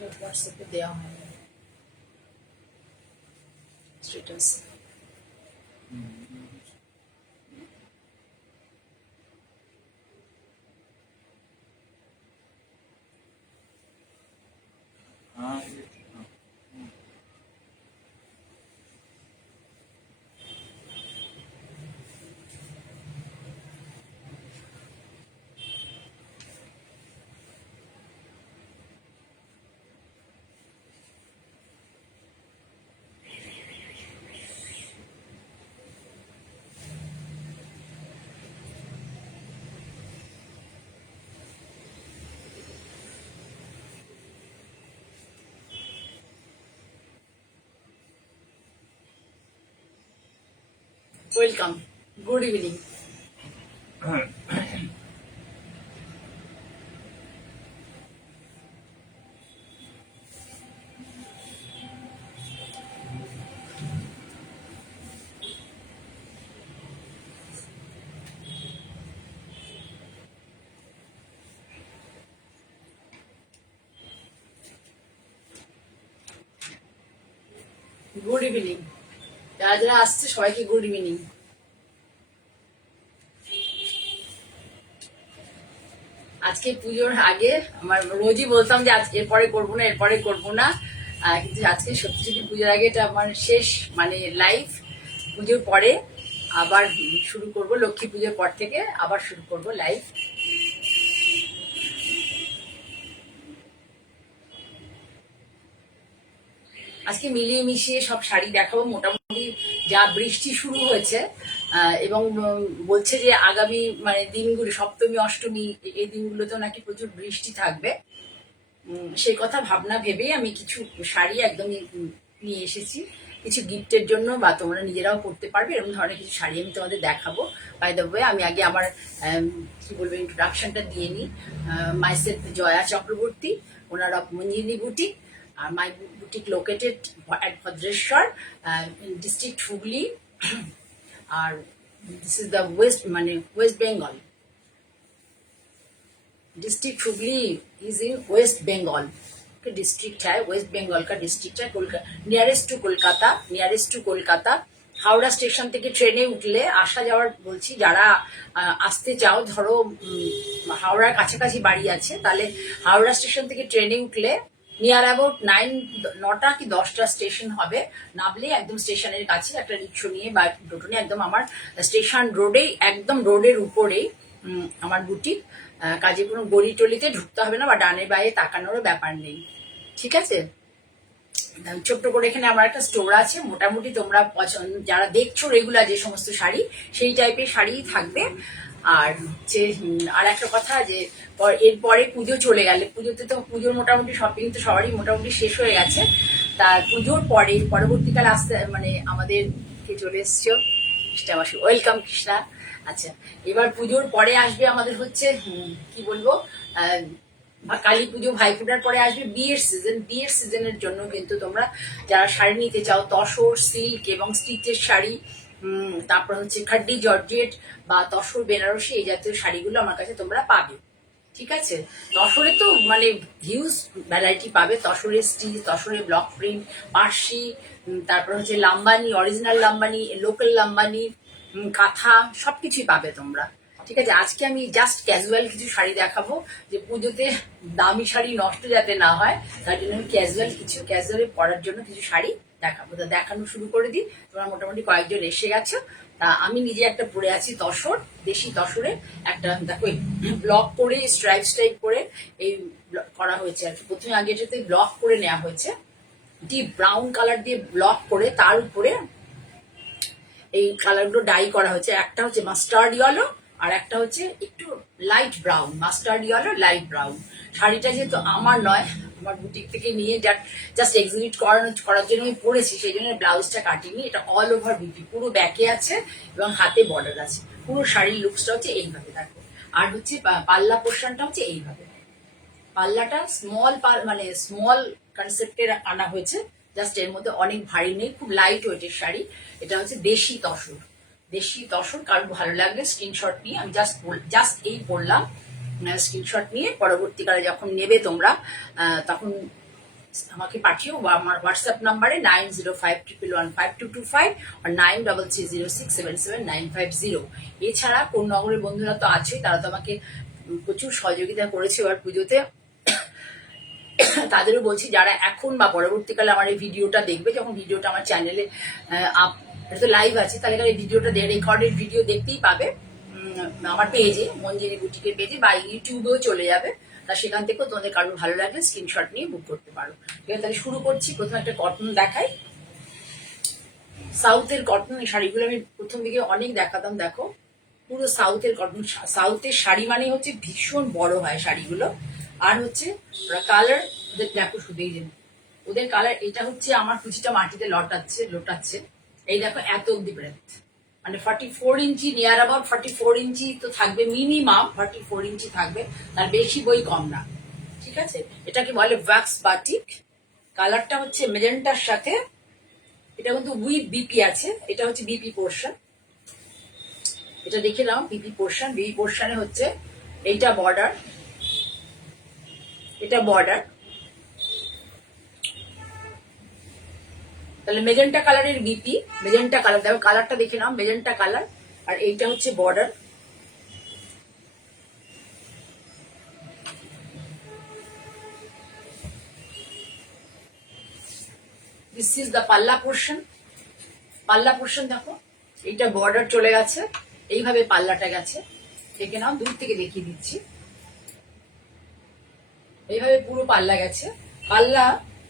হোয়াটসঅ্যাপে দেওয়া হয়নি status. Welcome, good evening. Good evening, যারা যারা আসছে সবাইকে গুড ইভিনিং। আজকে পুজোর আগে আমার রোজই বলতাম যে আজ এরপরে করবো না, এরপরে করবো না, কিন্তু আজকে সত্যি সত্যি পুজোর আগে এটা আমার শেষ মানে লাইভ। পুজোর পরে আবার শুরু করব, লক্ষ্মী পুজোর পর থেকে আবার শুরু করব লাইভ। আজকে মিলিয়ে মিশিয়ে সব শাড়ি দেখাবো। মোটামুটি যা বৃষ্টি শুরু হয়েছে এবং বলছে যে আগামী মানে দিনগুলো সপ্তমী অষ্টমী এই দিনগুলোতেও নাকি প্রচুর বৃষ্টি থাকবে। সেই কথা ভাবনা ভেবেই আমি কিছু শাড়ি একদমই নিয়ে এসেছি কিছু গিফটের জন্য, বা তোমরা নিজেরাও পরতে পারবে এরকম ধরনের কিছু শাড়ি আমি তোমাদের দেখাবো। বাই দ্য ওয়ে আমি আগে আমার কি বলবো ইন্ট্রোডাকশনটা দিয়ে নিই। Myself Jaya Chakraborty, owner of Manjini boutique, আর my boutique located at Bhadreshwar in district Hooghly, আর this is the West Bengal. District Hooghly is in West Bengal का डिस्ट्रिक्ट है, वेस्ट बंगाल का डिस्ट्रिक्ट है, nearest to Kolkata. Howrah station থেকে ট্রেনে উঠলে আসা যাওয়ার বলছি, যারা আসতে চাও ধরো হাওড়ার কাছাকাছি বাড়ি আছে, তাহলে হাওড়া স্টেশন থেকে ট্রেনে উঠলে নিয়ার অ্যাবাউট 9টা কি 10টা স্টেশন হবে। নামলে একদম স্টেশনের কাছে একটা রিক্সা নিয়ে বা টোটো নিয়ে একদম আমার স্টেশন রোডেই, একদম রোডের উপরেই আমার বুটিক। কাজে কোনো গলি টলিতে ঢুকতে হবে না বা ডানের বাইরে তাকানোরও ব্যাপার নেই, ঠিক আছে। ছোট্ট করে এখানে আমার একটা স্টোর আছে। মোটামুটি তোমরা পছন্দ যারা দেখছো রেগুলার যে সমস্ত শাড়ি, সেই টাইপের শাড়িই থাকবে। আর হচ্ছে আর একটা কথা যে এরপরে পুজো চলে গেলে, পুজোতে তো পুজোর মোটামুটি শপিং তো সবারই মোটামুটি শেষ হয়ে গেছে। তা পুজোর পরে পরবর্তীকালে আসতে মানে আমাদের কে চলে এসছো কৃষ্ণাবাসী, ওয়েলকাম কৃষ্ণা। আচ্ছা, এবার পুজোর পরে আসবে আমাদের হচ্ছে কি বলবো কালী পুজো, ভাইফোঁটার পরে আসবে বিয়ের সিজন। বিয়ের সিজনের জন্য কিন্তু তোমরা যারা শাড়ি নিতে চাও, তসর, সিল্ক এবং স্টিচের শাড়ি, তারপর হচ্ছে খাড্ডি জর্জেট বা তসর বেনারসি, এই জাতীয় শাড়িগুলো আমার কাছে তোমরা পাবে, ঠিক আছে। তসরে তো মানে হিউজ ভ্যারাইটি পাবে, তসরের স্টিচ, তসরের ব্লক প্রিন্ট, পার্সি, তারপর হচ্ছে লাম্বানি, অরিজিনাল লাম্বানি, লোকাল লাম্বানি, কাঁথা, সবকিছুই পাবে তোমরা, ঠিক আছে। আজকে আমি জাস্ট ক্যাজুয়াল কিছু শাড়ি দেখাবো, যে পুজোতে দামি শাড়ি নষ্ট যাতে না হয় তার জন্য আমি ক্যাজুয়ালে পরার জন্য কিছু শাড়ি দেখাবো। তা দেখানো শুরু করে দিই। তোমরা মোটামুটি কয়েকজন এসে গেছো। তা আমি নিজে একটা পরে আছি তসর, দেশি তসরে একটা দেখো ব্লক করে স্ট্রাইপ করে এই করা হয়েছে আর কি। প্রথমে আগে এটাতে ব্লক করে নেওয়া হয়েছে, ডিপ ব্রাউন কালার দিয়ে ব্লক করে তার উপরে এই কালারগুলো ডাই করা হয়েছে। একটা হচ্ছে মাস্টার্ড ইয়েলো আর একটা হচ্ছে একটু light brown, mustard yellow light brown. শাড়িটা যেহেতু আমার নয়, আমার বুটিক থেকে নিয়ে জাস্ট এক্সিবিট করার জন্য আমি পরেছি, সেই জন্য ব্লাউজটা কাটিনি। এটা অল ওভার বিউটি, পুরো ব্যাকে আছে এবং হাতে বর্ডার আছে। পুরো শাড়ির লুকসটা হচ্ছে এইভাবে দেখো। আর হচ্ছে পাল্লা পোর্শনটা হচ্ছে এইভাবে। পাল্লাটা স্মল কনসেপ্টের আনা হয়েছে, জাস্ট এর মধ্যে অনেক ভারী নেই, খুব লাইট ওয়েটের শাড়ি। এটা হচ্ছে দেশি তসর। কারণ ভালো লাগলে স্ক্রিনশট নিয়ে, আমি জাস্ট এই পড়লাম, স্ক্রিনশট নিয়ে পরবর্তীকালে যখন নেবে তোমরা তখন আমাকে পাঠিও, বা আমার হোয়াটসঅ্যাপ নাম্বারে 9051115225 আর 9330677950। এছাড়া কোন নগরের বন্ধুরা তো আছে, তারা তো আমাকে প্রচুর সহযোগিতা করেছে এবার পুজোতে। তাদেরও বলছি যারা এখন বা পরবর্তীকালে আমার এই ভিডিওটা দেখবে, যখন ভিডিওটা আমার চ্যানেলে তো লাইভ আছে, তাহলে এই ভিডিওটা রেকর্ডেড ভিডিও দেখতেই পাবে আমার পেজে, মঞ্জিনী বুটিকের পেজে, বা ইউটিউবেও চলে যাবে। তা সেখান থেকেও তোমাদের কারোর ভালো লাগলে স্ক্রিনশট নিয়ে বুক করতে পারো। ঠিক আছে, তাহলে শুরু করছি। প্রথমে একটা কটন দেখাই, সাউথের কটন শাড়িগুলো আমি প্রথম দিকে অনেক দেখাতাম। দেখো পুরো সাউথের কটন, সাউথের শাড়ি মানে হচ্ছে ভীষণ বড় হয় শাড়িগুলো, আর হচ্ছে কালার ওদের দেখো শুধু এই যে ওদের কালার, এটা হচ্ছে আমার কুচিটা মাটিতে লোটাচ্ছে। এই দেখো এত অব্দি ব্রেথ, মানে 44 ইঞ্চি, নিয়ার অ্যাবাউট 44 ইঞ্চি তো থাকবে, মিনিমাম 44 ইঞ্চি থাকবে, তার বেশি বই কম না। ঠিক আছে, এটাকে বলে ওয়াক্স বাটিক। কালারটা হচ্ছে মেজেন্টার সাথে, এটা কিন্তু উইথ বিপি আছে, এটা হচ্ছে বিপি পোর্শন। এটা দেখে নাও বিপি পোর্শন। বিপি পোর্শনে হচ্ছে এইটা বর্ডার, এটা বর্ডার, তাহলে মেজেন্টা কালারের বিপি, মেজেন্টা কালার, দেখো কালারটা দেখে নাও, মেজেন্টা কালার। আর এইটা হচ্ছে border. This is the pallu portion. পাল্লা পোর্শন দেখো, এইটা বর্ডার চলে গেছে, এইভাবে পাল্লাটা গেছে। দেখে নাও, দূর থেকে দেখিয়ে দিচ্ছি, এইভাবে পুরো পাল্লা গেছে। পাল্লা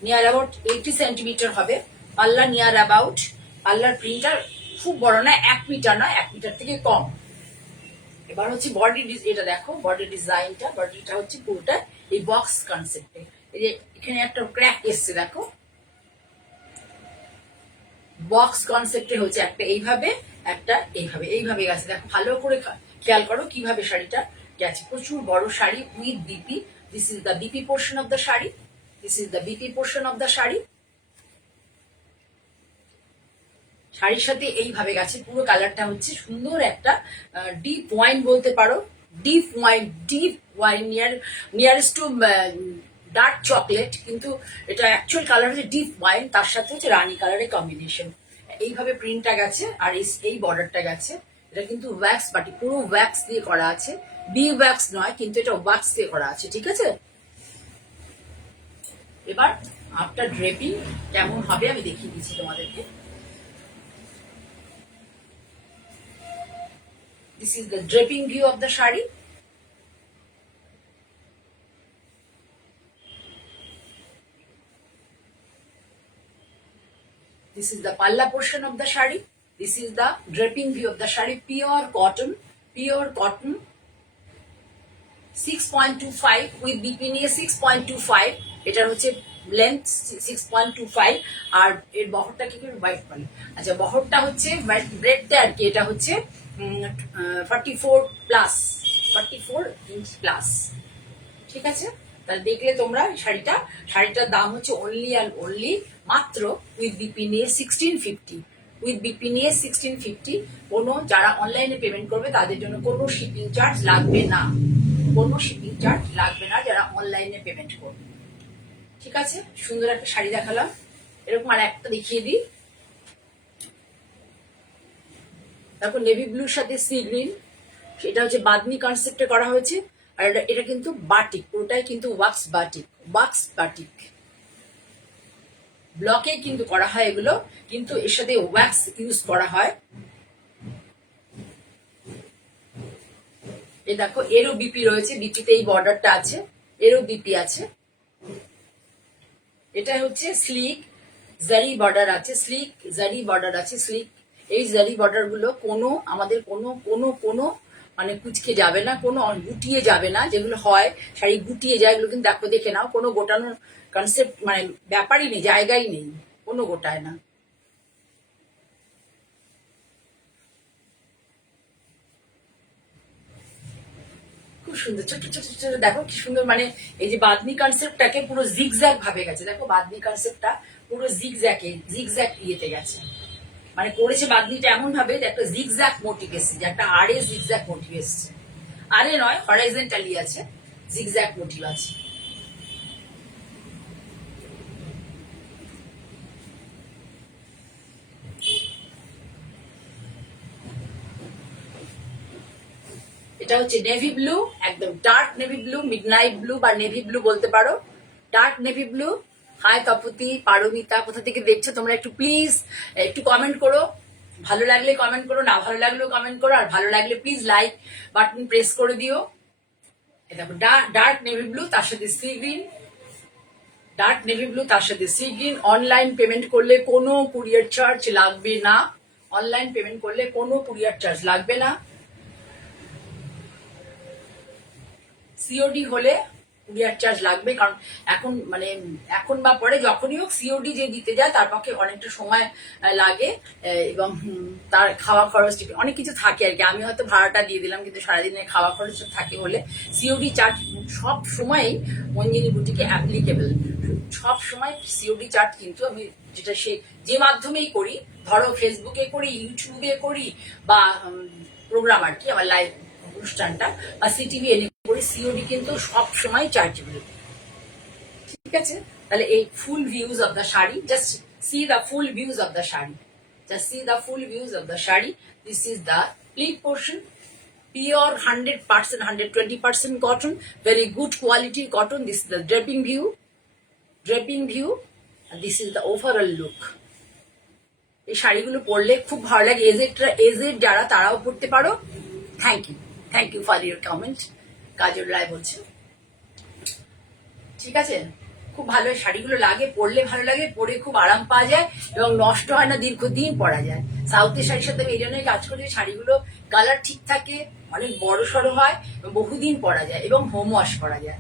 নিয়ার অ্যাবাউট 80 সেন্টিমিটার হবে। পাল্লা নিয়ার অ্যাবাউট, পাল্লার প্রিন্টার খুব বড় না, 1 মিটার না, 1 মিটার থেকে কম। এবার হচ্ছে বডি, এটা দেখো বডি ডিজাইনটা, বডিটা হচ্ছে পুরোটা এই বক্স কনসেপ্টে। এই যে এখানে একটা ক্র্যাক এসছে দেখো, বক্স কনসেপ্টে হচ্ছে একটা এইভাবে, একটা এইভাবে, এইভাবে গেছে। দেখো ভালো করে খেয়াল করো কিভাবে শাড়িটা গেছে। প্রচুর বড় sari with BP. This is the BP portion of the sari, this is the BP portion of the sari. শাড়ির সাথে এইভাবে গেছে পুরো। কালারটা হচ্ছে সুন্দর একটা ডিপ ওয়াইন বলতে পারো, deep wine nearest to dark chocolate, কিন্তু এটা অ্যাকচুয়াল কালার হচ্ছে ডিপ ওয়াইন, তার সাথে হচ্ছে রানী কালারের কম্বিনেশন। এইভাবে প্রিন্টটা গেছে, আর এই বর্ডারটা গেছে। এটা কিন্তু ওয়্যাক্স বাটি, পুরো ওয়্যাক্স দিয়ে করা আছে, বি ওয়্যাক্স নয়, কিন্তু এটা ওয়্যাক্স দিয়ে করা আছে। ঠিক আছে, এবার আফটার ড্রেপিং কেমন হবে আমি দেখিয়ে দিচ্ছি তোমাদেরকে। This is the draping view of the shari. This is the palla portion of the shari. This is the draping view of the shari. Pure cotton, 6.25 with BP নিয়ে 6.25। এটার হচ্ছে লেন্থ 6.25, আর এর বহরটা কি করে হোয়াইট বলে। আচ্ছা, বহরটা হচ্ছে ব্রেডটা আর কি, এটা হচ্ছে 44 ইঞ্চ প্লাস। ঠিক আছে, তাহলে দেখলে তোমরা শাড়িটার দাম হচ্ছে অনলি অ্যান্ড অনলি মাত্র উইথ বিপি নিয়ে 1650। উইথ বিপি নিয়ে 1650। কোনো যারা অনলাইনে পেমেন্ট করবে তাদের জন্য কোনো শিপিং চার্জ লাগবে না, কোনো শিপিং চার্জ লাগবে না যারা অনলাইনে পেমেন্ট করবে। ঠিক আছে, সুন্দর একটা শাড়ি দেখালাম, এরকম আর একটা দেখিয়ে দিই। দেখো নেভি ব্লুর সাথে সি গ্রিন, সেটা হচ্ছে বাদনি কনসেপ্টে করা হয়েছে। আর এটা কিন্তু বাটিক, পুরোটাই কিন্তু ওয়াক্স বাটিক ব্লকে কিন্তু করা হয় এগুলো, কিন্তু এর সাথে ওয়াক্স ইউজ করা হয়। এই দেখো এরও বিপি রয়েছে, বিপিতে এই বর্ডারটা আছে, এরও বিপি আছে। এটা হচ্ছে স্লিক জারি বর্ডার আছে, স্লিক জারি বর্ডার আছে, স্লিক। এই জারি বর্ডার গুলো আমাদের কোনো মানে কুচকে যাবে না, কোনো গুটিয়ে যাবে না। যেগুলো হয় শাড়ি গুটিয়ে যায়, এগুলো কিন্তু দেখে নাও, কোনো গোটানোর কনসেপ্ট মানে ব্যাপারই নেই, জায়গাই নেই, কোনো গোটায় না। খুব সুন্দর, ছোট ছোট ছোট দেখো কি সুন্দর, মানে এই যে বাদনি কনসেপ্টটাকে পুরো জিগজ্যাগ ভাবে গেছে। দেখো বাদনি কনসেপ্টটা পুরো জিগজ্যাগ ইয়েতে গেছে, মানে করেছে বাদনিটা এমন ভাবে যে একটা জিগজ্যাগ মোটিভ এসছে, যে একটা আরে জিগজ্যাগ মোটিভ এসছে, আরে নয় হরাইজন্টালি আছে, জিগজ্যাগ মোটিভ আছে। এটা হচ্ছে নেভি ব্লু, একদম dark navy blue, midnight blue বা নেভি ব্লু বলতে পারো, dark navy blue. Hi Tapati, Paromita, কোথা থেকে দেখছো তোমরা একটু প্লিজ একটু কমেন্ট করো। ভালো লাগলে কমেন্ট করো, না ভালো লাগলেও কমেন্ট করো, আর ভালো লাগলে প্লিজ লাইক বাটন প্রেস করে দিও। এটা ডার্ক নেভি ব্লু, তার সাথে sea green, dark navy blue তার সাথে সি গ্রিন। অনলাইন পেমেন্ট করলে কোনো কুরিয়ার চার্জ লাগবে না, অনলাইন পেমেন্ট করলে কোনো কুরিয়ার চার্জ লাগবে না। সিওডি হলে কুরিয়ার চার্জ লাগবে, কারণ এখন মানে এখন বা পরে যখনই হোক সিওডি যে দিতে যায় তার পক্ষে অনেকটা সময় লাগে, এবং তার খাওয়া খরচ অনেক কিছু থাকে আর কি। আমি হয়তো ভাড়াটা দিয়ে দিলাম, কিন্তু সারাদিনের খাওয়া খরচ থাকে বলে সিওডি চার্জ সব সময়ই মঞ্জিনী বুটিকে অ্যাপ্লিকেবল। সব সময় সিওডি চার্জ কিন্তু আমি যেটা যে মাধ্যমেই করি, ধরো ফেসবুকে করি, ইউটিউবে করি, বা প্রোগ্রাম আর কি আমার লাইভ অনুষ্ঠানটা, বা সিটিভি এনে করি, সিওডি কিন্তু সব সময় চার্জেবল। ঠিক আছে, তাহলে এই full views of the sari, just see the full views of the sari, just see the full views of the sari. This is the pleat portion, pure 100%, 120% cotton, very good quality cotton. This is the draping view, and this is the overall look. এই শাড়িগুলো পরলে খুব ভালো লাগে, AZ যারা তারাও পরতে পারো। Thank you for your comment, Kajal Roy বলছে। ঠিক আছে, খুব ভালো শাড়িগুলো লাগে, পরলে ভালো লাগে, পরে খুব আরাম পাওয়া যায় এবং নষ্ট হয় না, দীর্ঘদিন পরা যায়। সাউথের শাড়ির সাথে আমি এই জন্যই কাজ করি, শাড়িগুলো কালার ঠিক থাকে, অনেক বড় সড়ো হয়, বহুদিন পরা যায় এবং হোম ওয়াশ করা যায়।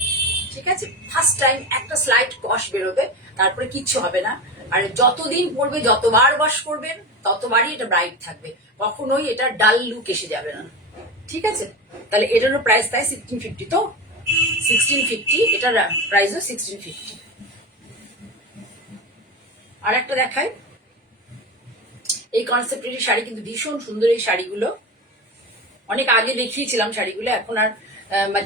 ঠিক আছে, ফার্স্ট টাইম একটা স্লাইট কষ বেরোবে, তারপরে কিচ্ছু হবে না। আর যতদিন পরবে, যতবার ওয়াশ করবেন, ততবারই এটা ব্রাইট থাকবে, কখনোই এটা ডাল লুক এসে যাবে না। ঠিক আছে, তাহলে এটারও প্রাইস তাই 1650, তো 1650, এটার প্রাইসও 1650। আর একটা দেখাই, এই কনসেপ্টের শাড়ি কিন্তু ভীষণ সুন্দর। এই শাড়িগুলো অনেক আগে দেখিয়েছিলাম শাড়িগুলো, এখন আর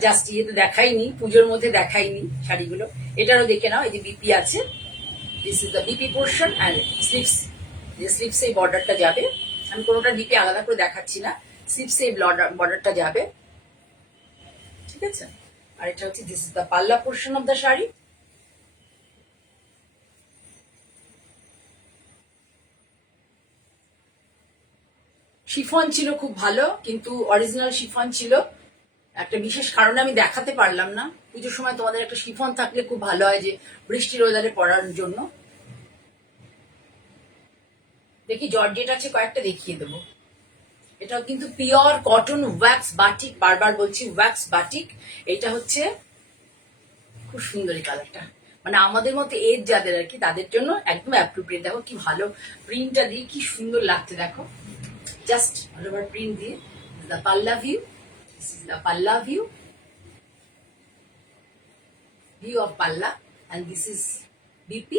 জাস্ট ইয়েতে দেখাইনি, পুজোর মধ্যে দেখাইনি শাড়িগুলো। এটারও দেখে নাও, এই যে বিপি আছে, this is the BP portion and slips, যে স্লিপসে এই বর্ডারটা যাবে। আমি কোনোটা ডিপে আলাদা করে দেখাচ্ছি না, স্লিপসে এই বর্ডারটা যাবে। ঠিক আছে, আর এটা হচ্ছে this is the pallu portion of the sari. Chiffon ছিল খুব ভালো, কিন্তু অরিজিনাল শিফন ছিল, একটা বিশেষ কারণে আমি দেখাতে পারলাম না। পুজোর সময় তোমাদের একটা শিফন থাকলে খুব ভালো হয়, যে বৃষ্টির ওয়েদারে পরার জন্য। দেখি জর্জেট আছে কয়েকটা, দেখিয়ে দেবো। এটা কিন্তু পিওর কটন ওয়্যাক্স বাটিক, বারবার বলছি ওয়্যাক্স বাটিক। এটা হচ্ছে খুব সুন্দর এই কালারটা, মানে আমাদের মতো এজ যাদের আর কি, তাদের জন্য একদম অ্যাপ্রোপ্রিয়েট। দেখো কি ভালো প্রিন্টটা দিয়ে, কি সুন্দর লাগছে দেখো, জাস্ট অল ওভার প্রিন্ট দিয়ে। দ্য পাল্লা ভিউ, দিস ইজ দ্য পাল্লা view of palla, and this is BP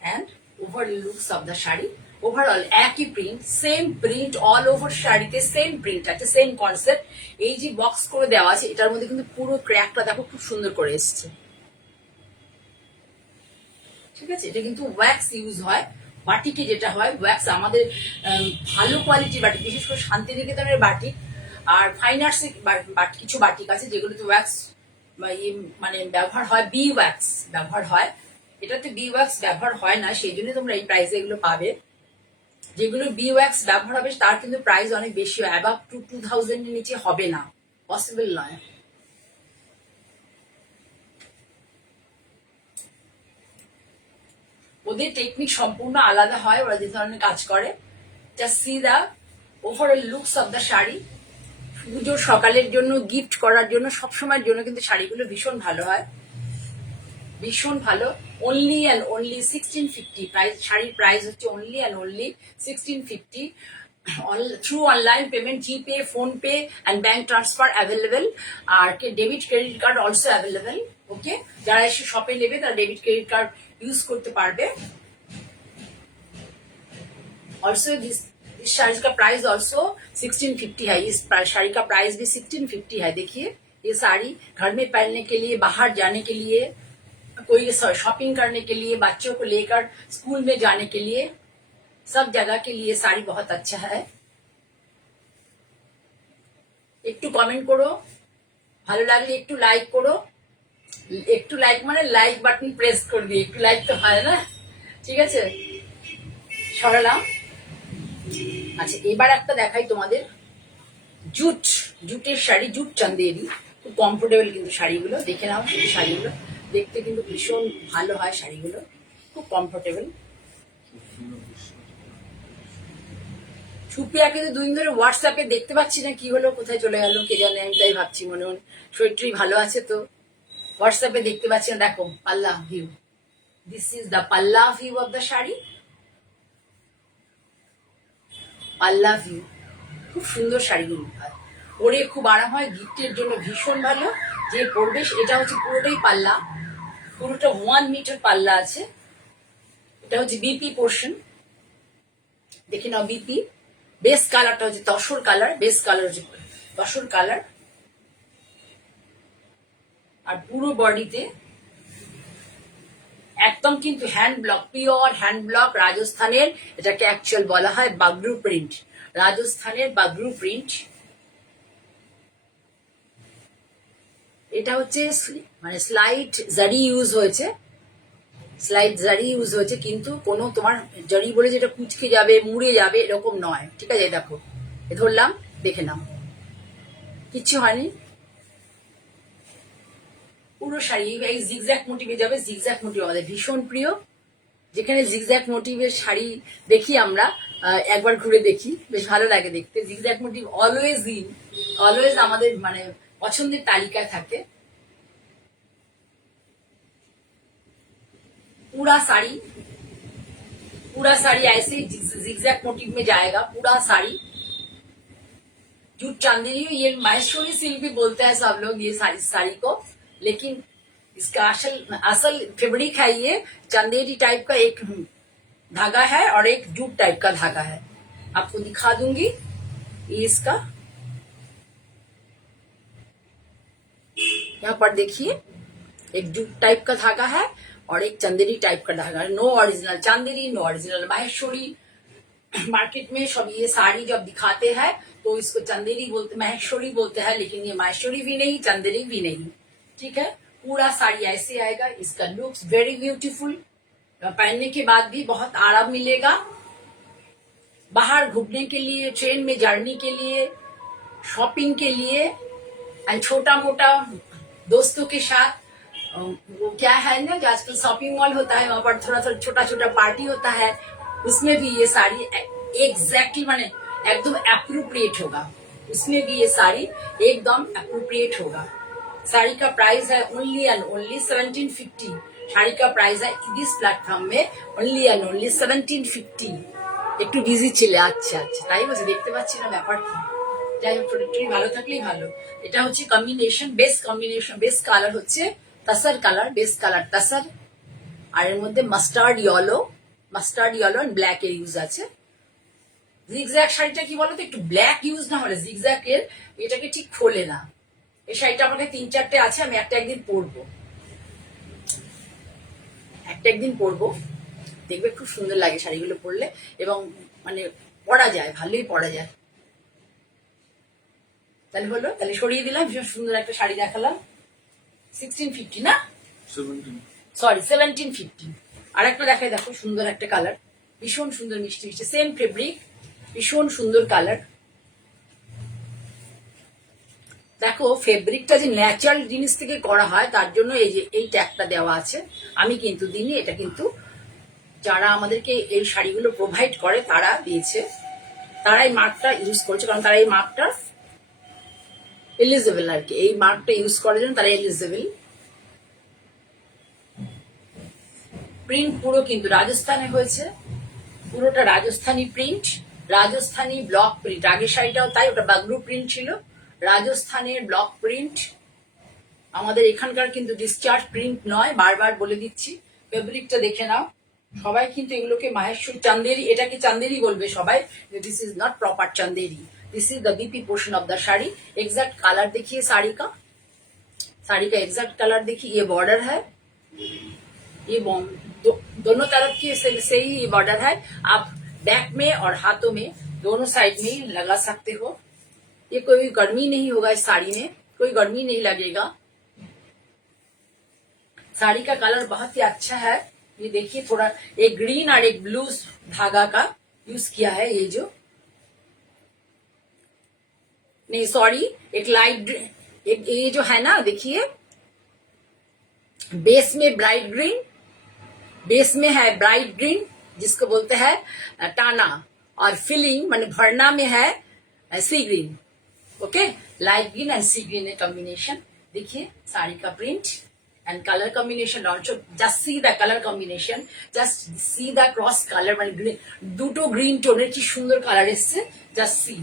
and overall looks of the shari. Overall একই print, same print all over শাড়িতে, সেম প্রিন্ট আছে, সেম কনসেপ্ট। এই যে box করে দেওয়া আছে, এটার মধ্যে কিন্তু পুরো ক্র্যাকটা দেখো খুব সুন্দর করে এসছে। ঠিক আছে, এটা কিন্তু ওয়্যাক্স ইউজ হয়, বাটিকে যেটা হয় ওয়্যাক্স, আমাদের ভালো কোয়ালিটির বাটিক, বিশেষ করে শান্তিনিকেতনের বাটিক আর ফাইন আর্টস কিছু বাটিক আছে যেগুলোতে ওয়্যাক্স মানে ব্যবহার হয়, বি ওয়্যাক্স ব্যবহার হয়। এটাতে বি ওয়্যাক্স ব্যবহার হয় না, সেই জন্য তোমরা এই প্রাইসে এগুলো পাবে। যেগুলো বি ওয়্যাক্স ব্যবহার হবে তার কিন্তু প্রাইস অনেক বেশি হয়, অ্যাবাভ 2000 এর নিচে হবে না, পসিবল নয়। ওদের টেকনিক সম্পূর্ণ আলাদা হয়, ওরা যে ধরনের কাজ করে। Just see the overall looks of the sari. পুজোর সকালের জন্য, গিফট করার জন্য, সবসময়ের জন্য কিন্তু শাড়িগুলো ভীষণ ভালো হয়, ভীষণ ভালো। অনলি অ্যান্ড অনলি 1650 প্রাইস, শাড়ির প্রাইস হচ্ছে only and only 1650। Through online payment, GPay, PhonePe and bank transfer available, আর debit credit card also available. Okay, যারা এসে শপে নেবে তারা ডেবিট ক্রেডিট কার্ড ইউজ করতে পারবে। ऑल्सो दिस साड़ी का प्राइस ऑल्सो 1650 है। इस साड़ी का प्राइस भी 1650 है। देखिए, ये साड़ी घर में पहनने के लिए, बाहर जाने के लिए, कोई शॉपिंग करने के लिए, बच्चों को लेकर स्कूल में जाने के लिए, सब जगह के लिए साड़ी बहुत अच्छा है। একটু কমেন্ট করো, ভালো লাগলে একটু লাইক করো, একটু লাইক মানে লাইক বাটন প্রেস করবি, একটু লাইক তো হয় না, ঠিক আছে। সরালাম। আচ্ছা এবার একটা দেখাই তোমাদের, জুট, জুটের শাড়ি, জুট চান্দেরি, খুব কমফোর্টেবল কিন্তু শাড়িগুলো, দেখে নাও শাড়িগুলো, দেখতে কিন্তু ভীষণ ভালো হয় শাড়িগুলো, খুব কমফোর্টেবল। সুপ্রিয়াকে তো দুদিন ধরে হোয়াটসঅ্যাপে দেখতে পাচ্ছি না, কি হলো, কোথায় চলে গেল কে জানে, আমি তাই ভাবছি মনে মনে শরীরটাই ভালো আছে তো, হোয়াটসঅ্যাপে দেখতে পাচ্ছি না। দেখো পাল্লা ভিউ, দিস ইজ দ্য পাল্লা ভিউ অফ দ্য শাড়ি, পাল্লা ভিউ, খুব সুন্দর শাড়িগুলো, পরে খুব আরাম হয়, গিফটের জন্য ভীষণ ভালো, যে পরবে। এটা হচ্ছে পুরোটাই পাল্লা, পুরোটা 1 মিটার পাল্লা আছে, এটা হচ্ছে বিপি পোর্শন, দেখে নাও বিপি। বেস কালারটা হচ্ছে তসর কালার, বেস কালার হচ্ছে তসর কালার, আর পুরো বডিতে একদম কিন্তু hand block, pure hand block রাজস্থানের, এটাকে অ্যাকচুয়াল বলা হয় বাগরু প্রিন্ট, রাজস্থানের বাগরু প্রিন্ট। এটা হচ্ছে মানে স্লাইট জারি ইউজ হয়েছে, স্লাইড জারি ইউজ হয়েছে, কিন্তু কোনো তোমার জারি বলে যেটা কুচকে যাবে মুড়ে যাবে এরকম নয়, ঠিক আছে। দেখো এ ধরলাম, দেখে নাও, কিচ্ছু হয়নি, পুরো শাড়ি এই জিগজ্যাক মোটিভে যাবে, জিগজ্যাক মোটিভ আমাদের ভীষণ প্রিয়, যেখানে জিগজ্যাক মোটিভের শাড়ি দেখি আমরা, একবার ঘুরে দেখি, বেশ ভালো লাগে দেখতে। জিগজ্যাক মোটিভ অলওয়েজ অলওয়েজ আমাদের মানে পছন্দের তালিকায় থাকে। पूरा साड़ी, पूरा साड़ी ऐसे ही जिगजैग मोटिव में जाएगा, पूरा साड़ी जूट चांदेरी, ये माहेश्वरी सिल्क भी बोलते हैं सब लोग ये साड़ी को, लेकिन इसका असल फैब्रिक है ये चंदेरी टाइप का, एक धागा है और एक जूट टाइप का धागा है, आपको दिखा दूंगी। ये इसका यहाँ पर देखिए, एक जूट टाइप का धागा है और एक चंदेरी टाइप का धागा है। No original Chanderi, no original Maheshwari. Market में सब ये साड़ी जब दिखाते हैं तो इसको चंदेरी बोलते, माहेश्वरी बोलते हैं, लेकिन ये माहेश्वरी भी नहीं, चंदेरी भी नहीं, ठीक है। पूरा साड़ी ऐसे आएगा, इसका लुक्स वेरी ब्यूटीफुल, पहनने के बाद भी बहुत आराम मिलेगा, बाहर घूमने के लिए, ट्रेन में जर्नी के लिए, शॉपिंग के लिए, एंड छोटा मोटा दोस्तों के साथ, वो क्या है ना जो आजकल शॉपिंग मॉल होता है वहां पर थोड़ा थोड़ा छोटा छोटा पार्टी होता है, उसमें भी ये साड़ी एग्जैक्टली माने एकदम अप्रोप्रिएट होगा, उसमें भी ये साड़ी एकदम अप्रोप्रिएट होगा। साड़ी का प्राइस है ओनली एंड ओनली 1750, साड़ी का प्राइस है इस प्लेटफॉर्म में ओनली एंड ओनली 1750। একটু বিজি ছিল, আচ্ছা আচ্ছা তাই বলছি, দেখতে পাচ্ছি না ব্যাপার কি, যাই হোক প্রোডাক্টটি ভালো থাকলেই ভালো। এটা হচ্ছে কম্বিনেশন, বেস কালার হচ্ছে तसर কালার, বেস কালার तसर, আর এর মধ্যে মাস্টার্ড ইয়েলো এন্ড ব্ল্যাক এর ইউজ আছে। জিগজ্যাগ শাড়িটা কি বলতো, একটু ব্ল্যাক ইউজ না হলে জিগজ্যাগ এর এটাকে ঠিক খোলে না। এই শাড়িটা আমাকে 3-4টে আছে, আমি একটা একদিন পরবো, দেখবে খুব সুন্দর লাগে শাড়িগুলো পরলে, এবং মানে পরা যায়, ভালোই পরা যায়। তাহলে হলো, তাহলে সরিয়ে দিলাম, ভীষণ সুন্দর একটা শাড়ি দেখালাম। 1650 না, সরি 1750। আর একটা দেখাই, দেখো সুন্দর একটা কালার, ভীষণ সুন্দর মিষ্টি মিষ্টি, সেম ফেব্রিক, ভীষণ সুন্দর কালার। দেখো ফেব্রিকটা যে ন্যাচারাল জিনিস থেকে করা হয় তার জন্য এই যে এই ট্যাগটা দেওয়া আছে, আমি কিন্তু দিইনি, এটা কিন্তু যারা আমাদেরকে এই শাড়িগুলো প্রোভাইড করে তারা দিয়েছে, তারা এই মার্কটা ইউজ করেছে, কারণ তারা এই মার্কটা এলিজিবল আর কি, এই মার্কটা ইউজ করার জন্য তারা এলিজিবল। প্রিন্ট পুরো কিন্তু রাজস্থানে হয়েছে, পুরোটা Rajasthani print, Rajasthani block print, আগের শাড়িটাও তাই, ওটা বাগরু প্রিন্ট ছিল, রাজস্থানের ব্লক প্রিন্ট, আমাদের এখানকার কিন্তু ডিসচার্জ প্রিন্ট নয়, বারবার বলে দিচ্ছি। ফেব্রিকটা দেখে নাও, সবাই কিন্তু এগুলোকে মাহেশ্বরী চান্দেরি, এটাকে চান্দেরি বলবে সবাই, this is not proper Chanderi, this is the BP portion of the sari. Exact colour देखिए साड़ी का एग्जैक्ट कलर देखिए, ये बॉर्डर है, ये दोनों तरफ की से ही ये बॉर्डर है, आप बैक में और हाथों में दोनों साइड में ही लगा सकते हो। ये कोई गर्मी नहीं होगा, इस साड़ी में कोई गर्मी नहीं लगेगा। साड़ी का कलर बहुत ही अच्छा है। ये देखिए थोड़ा एक ग्रीन और एक ब्लू धागा का यूज किया है। ये जो नहीं सॉरी एक लाइट एक ये जो है ना, देखिए बेस में ब्राइट ग्रीन, बेस में है ब्राइट ग्रीन जिसको बोलते हैं टाना, और फिलिंग माने भरना में है sea green. Okay, light green and sea green combination. देखिए साड़ी का print and colour combination also, just see the colour combination, just see the cross colour মানে দুটো গ্রিন টোনের কি সুন্দর কালার এসছে। Just see,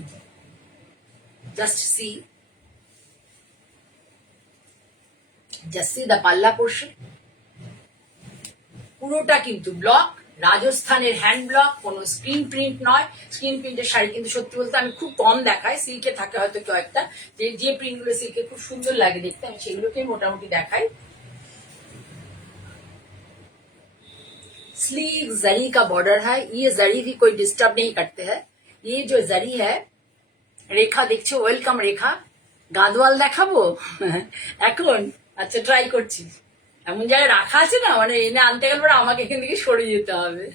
just see, just see the pallu portion. পুরোটা কিন্তু ব্লক, রাজস্থানের হ্যান্ড ব্লক, কোনো স্ক্রিন প্রিন্ট নয়। স্ক্রিন প্রিন্টের শাড়ি কিন্তু সত্যি বলতে আমি খুব কম দেখাই, সিল্কে থাকে হয়তো কয়েকটা, যে প্রিন্টগুলো সিল্কে খুব সুন্দর লাগে দেখতে আমি সেগুলোকে মোটামুটি দেখাই। स्लीव जरी का बॉर्डर है, ये जरी भी कोई डिस्टर्ब नहीं करते हैं। ये जो जरी है রেখা দেখছো, ওয়েলকাম রেখা। গাদওয়াল দেখাবো এখন? আচ্ছা ট্রাই করছি। এমন জায়গায় রাখা আছে না, মানে এনে আনতে গেলে পরে আমাকে এখান থেকে সরে যেতে হবে।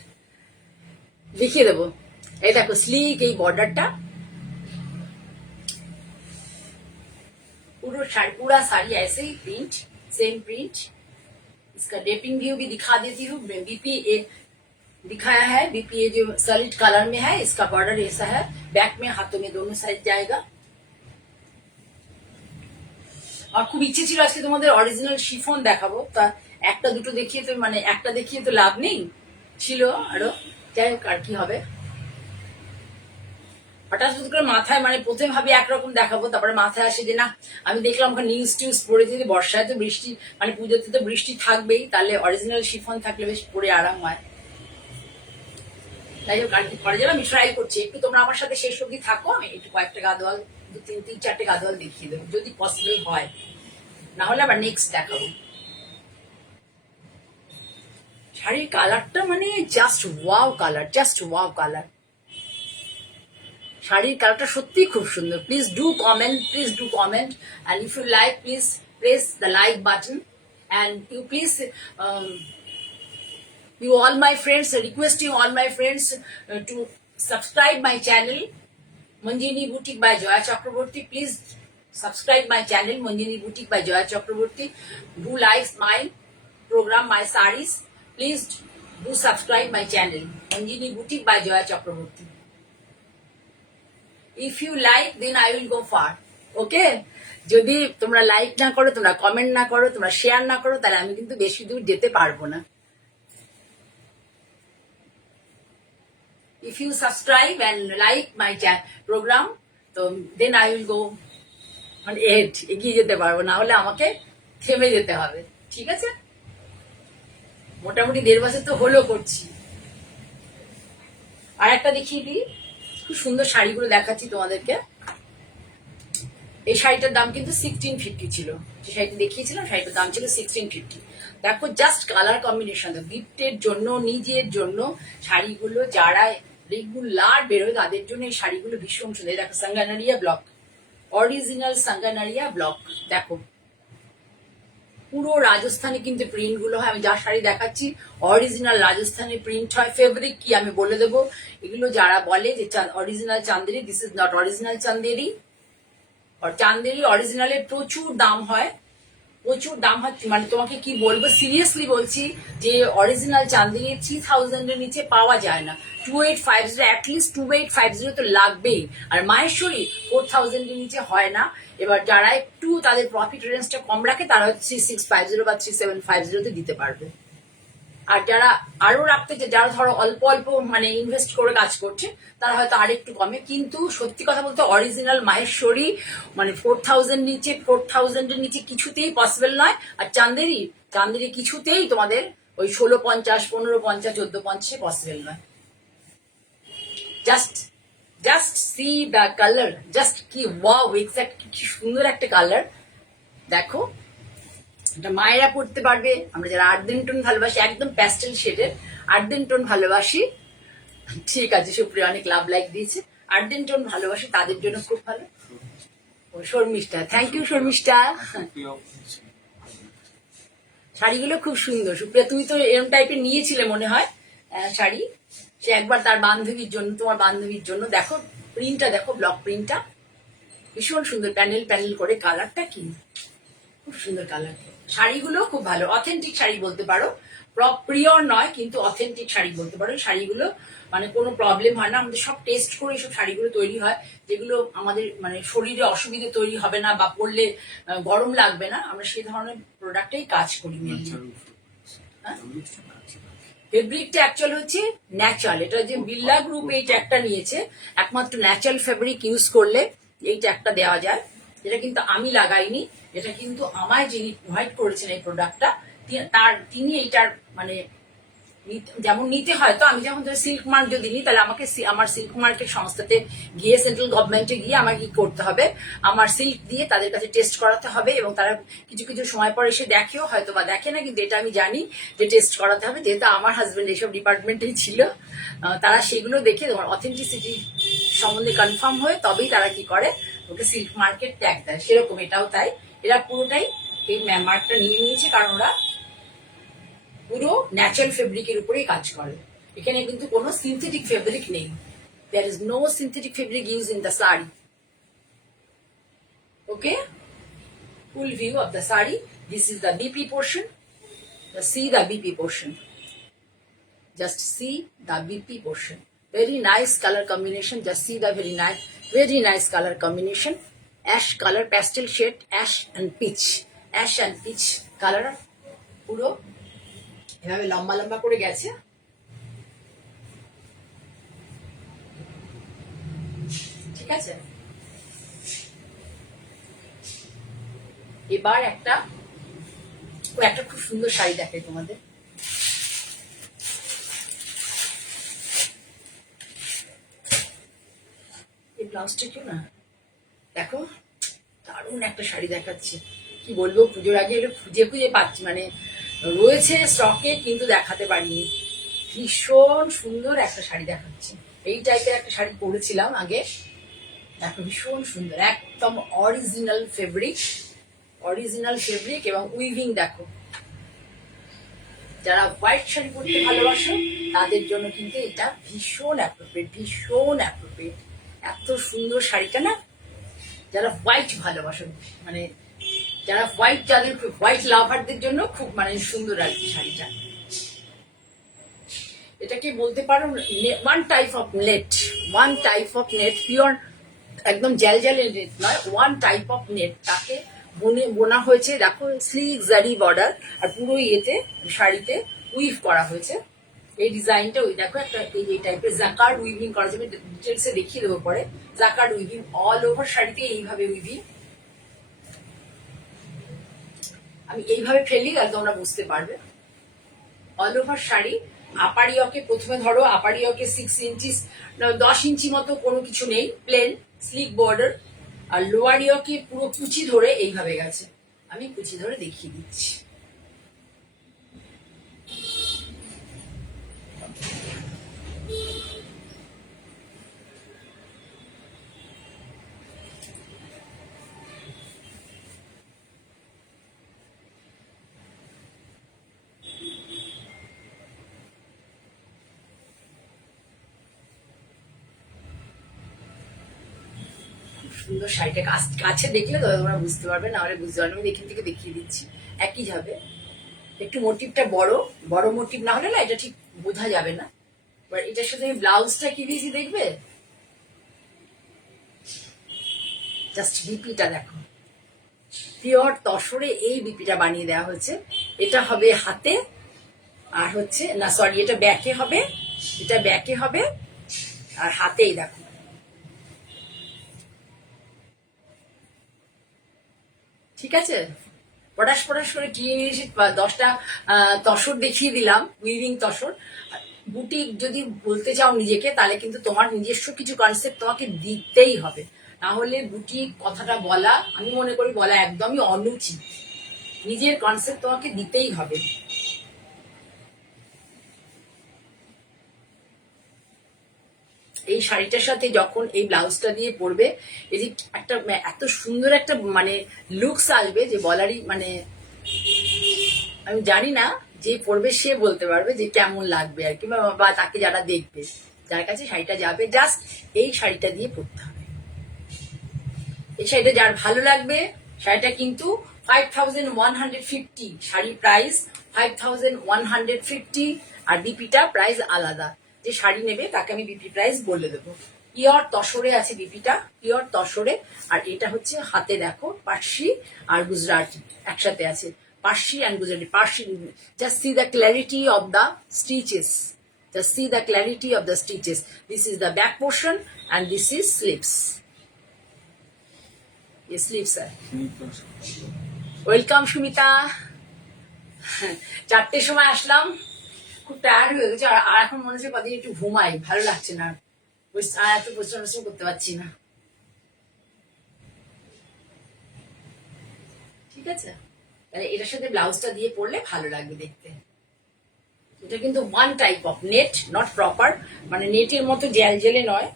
দেখিয়ে দেবো। এই দেখো স্লিক এই বর্ডারটা, पूरा साड़ी, पूरा साड़ी ऐसे ही प्रिंट, सेम प्रिंट। इसका डेपिंग व्यू भी दिखा देती हूँ। बीपी ए दिखाया है, बीपी ए जो सॉलिड कलर में है, इसका बॉर्डर ऐसा है, बैक में हाथों में दोनों साइड जाएगा। আর খুব ইচ্ছে ছিল আজকে তোমাদের অরিজিনাল শিফন দেখাবো, তা একটা দুটো দেখিয়ে তো মানে একটা দেখিয়ে তো লাভ নেই, ছিল আরো। যাই হোক আর কি হবে, হঠাৎ করে মাথায় মানে প্রথমে ভাবি একরকম দেখাবো, তারপরে মাথায় আসে যে না আমি দেখলাম ওখানে নিউজ টিউজ পড়ে যদি বর্ষায় তো বৃষ্টি মানে পুজোতে তো বৃষ্টি থাকবেই, তাহলে অরিজিনাল শিফন থাকলে বেশ পরে আরাম হয়। তাই হোক আর কি করা যাবে, আমি ট্রাই করছি। একটু তোমরা আমার সাথে শেষ অবধি থাকো, আমি একটু কয়েকটা গাদোয়াল তিন চারটে গাদোয়াল দেখিয়ে দেবো যদি পসিবল হয়, না হলে আবার নেক্সট দেখাবো। শাড়ির কালারটা মানে just wow colour, just wow colour. শাড়ির কালারটা সত্যি খুব সুন্দর। Please do comment, please do comment, and if you like please press the like button, and you please you all my friends, requesting all my friends to subscribe my channel Manjini Boutique by Joya Chakraborty. Please subscribe my channel Manjini Boutique by Joya Chakraborty. Do like my program, my sarees. Please do subscribe my channel Manjini Boutique by Joya Chakraborty. If you like, then I will go far. Okay? যদি তোমরা like না করো, তোমরা comment না করো, তোমরা share না করো, তাহলে আমি কিন্তু বেশি দূর যেতে পারবো না। If you subscribe and like my program, so then I will go on ahead, এগিয়ে যেতে পারবো, না হলে আমাকে থেমে যেতে হবে। ঠিক আছে, মোটামুটি 1.5 বছর তো হলো করছি। আর একটা দেখিয়ে দিই, খুব সুন্দর শাড়িগুলো দেখাচ্ছি তোমাদেরকে। এই শাড়িটার দাম কিন্তু 1650 ছিল, যে শাড়িটা দেখিয়েছিলাম শাড়িটার দাম ছিল 1650। দেখো জাস্ট কালার কম্বিনেশন, গিফটের জন্য, নিজের জন্য শাড়িগুলো যারা রেগুলার বেরোয় তাদের জন্য এই শাড়িগুলো ভীষণ সুন্দর। দেখো সাঙ্গানারিয়া ব্লক, অরিজিনাল সাঙ্গানারিয়া ব্লক। দেখো পুরো রাজস্থানে কিন্তু প্রিন্ট গুলো হয়, আমি যা শাড়ি দেখাচ্ছি অরিজিনাল রাজস্থানি প্রিন্ট হয়। ফেব্রিক কি আমি বলে দেবো, এগুলো যারা বলে যে original Chanderi, this is not original Chanderi. আর চান্দেরি অরিজিনালের প্রচুর দাম হয়, প্রচুর দাম হয়, মানে তোমাকে কি বলবো, সিরিয়াসলি বলছি যে অরিজিনাল চান্দেরি 3000 এর নিচে পাওয়া যায় না। 2850, অ্যাটলিস্ট 2850 তো লাগবেই। আর মাহেশ্বরী 4000 এর নিচে হয় না। এবার যারা একটু তাদের প্রফিট রেঞ্জটা কম রাখে তারা 3650 বা 3750 তে দিতে পারবে। আর যারা আরো রাখতে চায়, যারা ধরো অল্প অল্প মানে ইনভেস্ট করে কাজ করছে, তারা হয়তো আরেকটু কমে। কিন্তু সত্যি কথা বলতে অরিজিনাল মাহেশ্বরী মানে 4000 নিচে, 4000 এর নিচে কিছুতেই পসিবল নয়। আর চান্দেরি কিছুতেই তোমাদের ওই 1650, 1550, 1450 পসিবল নয়। Just see the colour, just কি ওয়াও, এক্সাক্ট কি সুন্দর একটা কালার। দেখো এটা মায়েরা পড়তে পারবে, আমরা যারা আর্দেন টোন ভালোবাসি, একদম প্যাস্টেল শেডের আর্দেন টোন ভালোবাসি। ঠিক আছে, সুপ্রিয়া অনেক লাভ লাইক দিয়েছে। আর্দেন টোন ভালোবাসি তাদের জন্য খুব ভালো। ও শর্মিষ্ঠা, থ্যাংক ইউ শর্মিষ্ঠা। শাড়িগুলো খুব সুন্দর। সুপ্রিয়া তুমি তো এরকম টাইপের নিয়েছিলে মনে হয় শাড়ি, সে একবার তার বান্ধবীর জন্য, তোমার বান্ধবীর জন্য। দেখো প্রিন্টটা, দেখো ব্লক প্রিন্টটা ভীষণ সুন্দর, প্যানেল প্যানেল করে। কালারটা কি খুব সুন্দর কালার। শাড়িগুলো খুব ভালো, অথেন্টিক শাড়ি বলতে পারো, প্রিয়র নয় কিন্তু অথেন্টিক শাড়ি বলতে পারো। শাড়িগুলো মানে কোনো প্রবলেম হয় না। আমাদের সব টেস্ট করে সব শাড়িগুলো তৈরি হয়, যেগুলো আমাদের মানে শরীরে অসুবিধে তৈরি হবে না বা পরলে গরম লাগবে না। আমরা সেই ধরনের প্রোডাক্টেই কাজ করি মেনলি। ফেব্রিকটা অ্যাকচুয়াল হচ্ছে ন্যাচারাল। এটা যে বিড়লা গ্রুপ এই ট্যাগটা নিয়েছে, একমাত্র ন্যাচারাল ফেব্রিক ইউজ করলে এই ট্যাগটা দেওয়া যায়। এটা কিন্তু আমি লাগাইনি, এটা কিন্তু আমায় যিনি প্রোভাইড করেছেন এই প্রোডাক্টটা, তিনি এইটার মানে যেমন নিতে হয়। তো আমি যেমন সিল্ক মার্ক যদি নিই, তাহলে আমাকে আমার সিল্ক মার্কের সংস্থাতে গিয়ে, সেন্ট্রাল গভর্নমেন্টে গিয়ে আমার কি করতে হবে, আমার সিল্ক দিয়ে তাদের কাছে টেস্ট করাতে হবে। এবং তারা কিছু কিছু সময় পর এসে দেখেও, হয়তো বা দেখে না, কিন্তু এটা আমি জানি যে টেস্ট করাতে হবে, যেহেতু আমার হাজবেন্ড এইসব ডিপার্টমেন্টেই ছিল। তারা সেগুলো দেখে তোমার অথেন্টিসিটি সম্বন্ধে কনফার্ম হয়ে তবেই তারা কি করে, ওকে সিল্ক মার্কেট ট্যাগ দেয়। সেরকম এটাও তাই, এরা পুরোটাই এই মার্কটা নিয়ে নিয়েছে, কারণ ওরা পুরো ন্যাচারাল ফেব্রিকের উপরেই কাজ করে। এখানে কিন্তু কোনো সিনথেটিক ফেব্রিক নেই। There is no synthetic fabric used in the sari. Okay? Full view of the sari. This is the BP portion. Just see the BP portion. Just see the BP portion. Very nice color combination. Just see the very nice color combination. Ash color, pastel shade, ash and peach. Ash and peach color. পুরো এভাবে লম্বা লম্বা করে গেছে। ঠিক আছে, এবার একটা খুব সুন্দর শাড়ি দেখাই তোমাদের। এই ব্লাউজটা কেউ না, দেখো দারুণ একটা শাড়ি দেখাচ্ছে। কি বলবো, পুজোর আগে এটা খুঁজে খুঁজে পাচ্ছি, মানে রয়েছে স্টকে কিন্তু দেখাতে পারিনি। ভীষণ সুন্দর একটা শাড়ি দেখাচ্ছে। এই টাইপের একটা শাড়ি পরেছিলাম আগে, দেখো ভীষণ সুন্দর, একদম অরিজিনাল ফেব্রিক এবং উইভিং দেখো। যারা হোয়াইট শাড়ি পরতে ভালোবাসো তাদের জন্য কিন্তু এটা ভীষণ অ্যাপ্রোপ্রিয়েট। এত সুন্দর শাড়িটা না, যারা হোয়াইট ভালোবাসো, মানে যারা যাদের হোয়াইট লাভারদের জন্য খুব মানে সুন্দর আর কি শাড়িটা। এটাকে বলতে পারো one type of net, pure একদম জ্যালজ্যালে নেট নয়, ওয়ান টাইপ অফ নেট, তাকে বোনা হয়েছে। দেখো স্লিক জারি বর্ডার, আর পুরো ইয়েতে শাড়িতে উইভ করা হয়েছে। এই ডিজাইনটা ওই দেখো একটা এই টাইপের জাকার্ড উইভিং করা যাবে, ডিটেলসে দেখিয়ে দেবো পরে। জাকার্ড উইভিং অল ওভার শাড়িতে এইভাবে উইভিং। আমি এইভাবে ফেললি তাহলে তোমরা বুঝতে পারবে। All over sari. আপারিয়কে প্রথমে ধরো, আপারিয়কে 6 ইঞ্চি 10 ইঞ্চি মতো কোনো কিছু নেই, প্লেন স্লিক বর্ডার। আর লোয়ারিয়কে পুরো কুচি ধরে এইভাবে গেছে। আমি কুচি ধরে দেখিয়ে দিচ্ছি। সুন্দর শাড়িটা কাছে দেখলে তো তোমরা বুঝতে পারবে, না হলে বুঝতে পারবে। আমি এখান থেকে দেখিয়ে দিচ্ছি, একই যাবে। একটু মোটিভটা বড় মোটিভ না হলে না এটা ঠিক বোঝা যাবে না। এবার এটার সাথে আমি ব্লাউজটা কি দিয়েছি দেখবে, জাস্ট বিপিটা দেখো, পিওর তসরে এই বিপিটা বানিয়ে দেওয়া হয়েছে। এটা হবে হাতে, আর হচ্ছে না সরি, এটা ব্যাকে হবে, আর হাতেই দেখো। ঠিক আছে, পটাশ করে কি 10টা তসর দেখিয়ে দিলাম, উইভিং তসর। বুটিক যদি বলতে চাও নিজেকে, তাহলে কিন্তু তোমার নিজস্ব কিছু কনসেপ্ট তোমাকে দিতেই হবে, না হলে বুটিক কথাটা বলা, আমি মনে করি বলা একদমই অনুচিত। নিজের কনসেপ্ট তোমাকে দিতেই হবে। এই এই শাড়িটার সাথে যখন এই ব্লাউজটা দিয়ে পরবে, এই যে একটা এত সুন্দর একটা মানে লুকস আসবে যে বলারই মানে আমি জানি না, যে পরবে সে বলতে পারবে যে কেমন লাগবে আর কি, বা তাকে যারা দেখবে, যার কাছে শাড়িটা যাবে, জাস্ট এই শাড়িটা দিয়ে পরতে হবে। এই শাড়িটা যার ভালো লাগবে, শাড়িটা কিন্তু 5150, শাড়ি প্রাইস 5150, আর বিপিটা প্রাইস আলাদা। যে শাড়ি নেবে তাকে আমি বিপি প্রাইস বলে দেবো। পিওর তসরে আছে বিপিটা, পিওর তসরে। আর এটা হচ্ছে হাতে দেখো পার্সি আর গুজরাটি একসাথে আছে, Parsi and Gujarati. Parsi, just see the clarity of the stitches, just see the clarity of the stitches. This is the back portion and this is sleeves. Yes, sleeves sir. Welcome Sumita. 4টের সময় আসলাম, খুব টায়ার্ড হয়ে গেছে, আর এখন মনে হচ্ছে কদিন একটু ঘুমাই, ভালো লাগছে না, এত পরিশ্রম করতে পারছি না। ঠিক আছে, তাহলে এটার সাথে ব্লাউজটা দিয়ে পরলে ভালো লাগবে দেখতে। এটা কিন্তু one type of net, not proper, মানে নেটের মতো জ্যালজ্যালে নয়,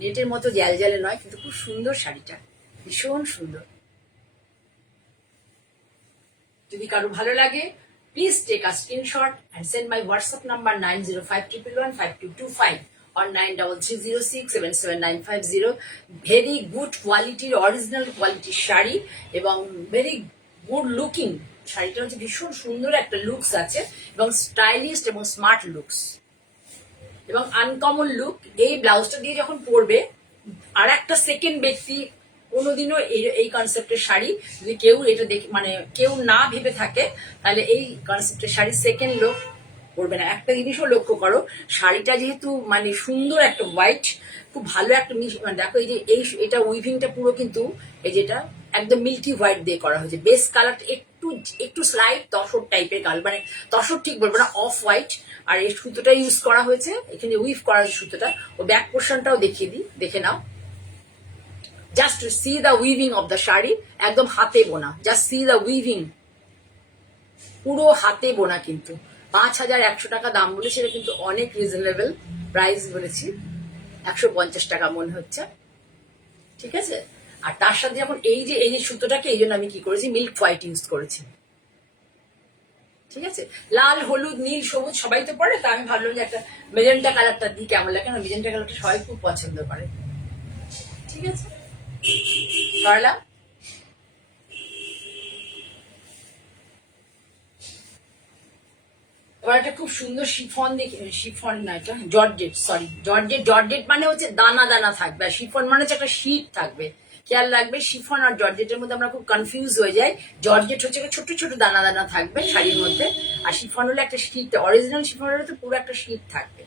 নেটের মতো জ্যালজ্যালে নয়, কিন্তু খুব সুন্দর শাড়িটা, ভীষণ সুন্দর। যদি কারো ভালো লাগে, please take a screenshot and send my WhatsApp number 9051115225 or 93067795 very good কোয়ালিটির, অরিজিনাল কোয়ালিটির শাড়ি এবং ভেরি গুড লুকিং। শাড়িটা হচ্ছে ভীষণ সুন্দর একটা লুকস আছে এবং স্টাইলিস্ট এবং স্মার্ট লুকস এবং আনকমন লুক। এই ব্লাউজটা দিয়ে যখন পরবে, আর একটা সেকেন্ড ব্যক্তি কোনোদিনও এই কনসেপ্টের শাড়ি যদি কেউ এটা দেখে মানে কেউ না ভেবে থাকে, তাহলে এই কনসেপ্টের শাড়ি সেকেন্ড লোক পরবে না। একটা জিনিসও লক্ষ্য করো, শাড়িটা যেহেতু মানে সুন্দর একটা হোয়াইট, খুব ভালো একটা মানে দেখো এই যে এটা উইভিংটা পুরো কিন্তু এই যেটা একদম মিল্কি হোয়াইট দিয়ে করা হয়েছে। বেস কালারটা একটু একটু স্লাইট তসর টাইপের কালার, মানে তসর ঠিক বলবো না, অফ হোয়াইট। আর এই সুতোটা ইউজ করা হয়েছে, এখানে উইভ করা হয়েছে সুতোটা। ও ব্যাক পোর্শনটাও দেখিয়ে দিই, দেখে নাও। Just see the weaving of the sari, একদম হাতে বোনা। জাস্ট সি দ্য উইভিং, পুরো হাতে বোনা। কিন্তু 5100 টাকা দাম বলেছে, এটা কিন্তু অনেক রিজনেবল প্রাইস বলেছি, 150 টাকা মনে হচ্ছে। ঠিক আছে, আর তার সাথে যখন এই যে সুতোটাকে, এই জন্য আমি কি করেছি, মিল্ক হোয়াইট ইউজ করেছি। ঠিক আছে, লাল হলুদ নীল সবুজ সবাই তো পরে, তা আমি ভাবলাম যে একটা মেজেন্টা কালারটা দিই, কেমন লাগে, না মেজেন্টা কালারটা সবাই খুব পছন্দ করে। ঠিক আছে, করলাম। এবার একটা খুব সুন্দর শিফন দেখি, শিফন না এটা জর্জেট, সরি জর্জেট। জর্জেট মানে হচ্ছে দানা দানা থাকবে, আর শিফন মানে হচ্ছে একটা শীট থাকবে। খেয়াল রাখবে, শিফন আর জর্জেটের মধ্যে আমরা খুব কনফিউজ হয়ে যাই। জর্জেট হচ্ছে ছোট ছোট দানা দানা থাকবে শাড়ির মধ্যে, আর শিফন হলে একটা শীট, অরিজিনাল শিফন হলে তো পুরো একটা শীট থাকবে।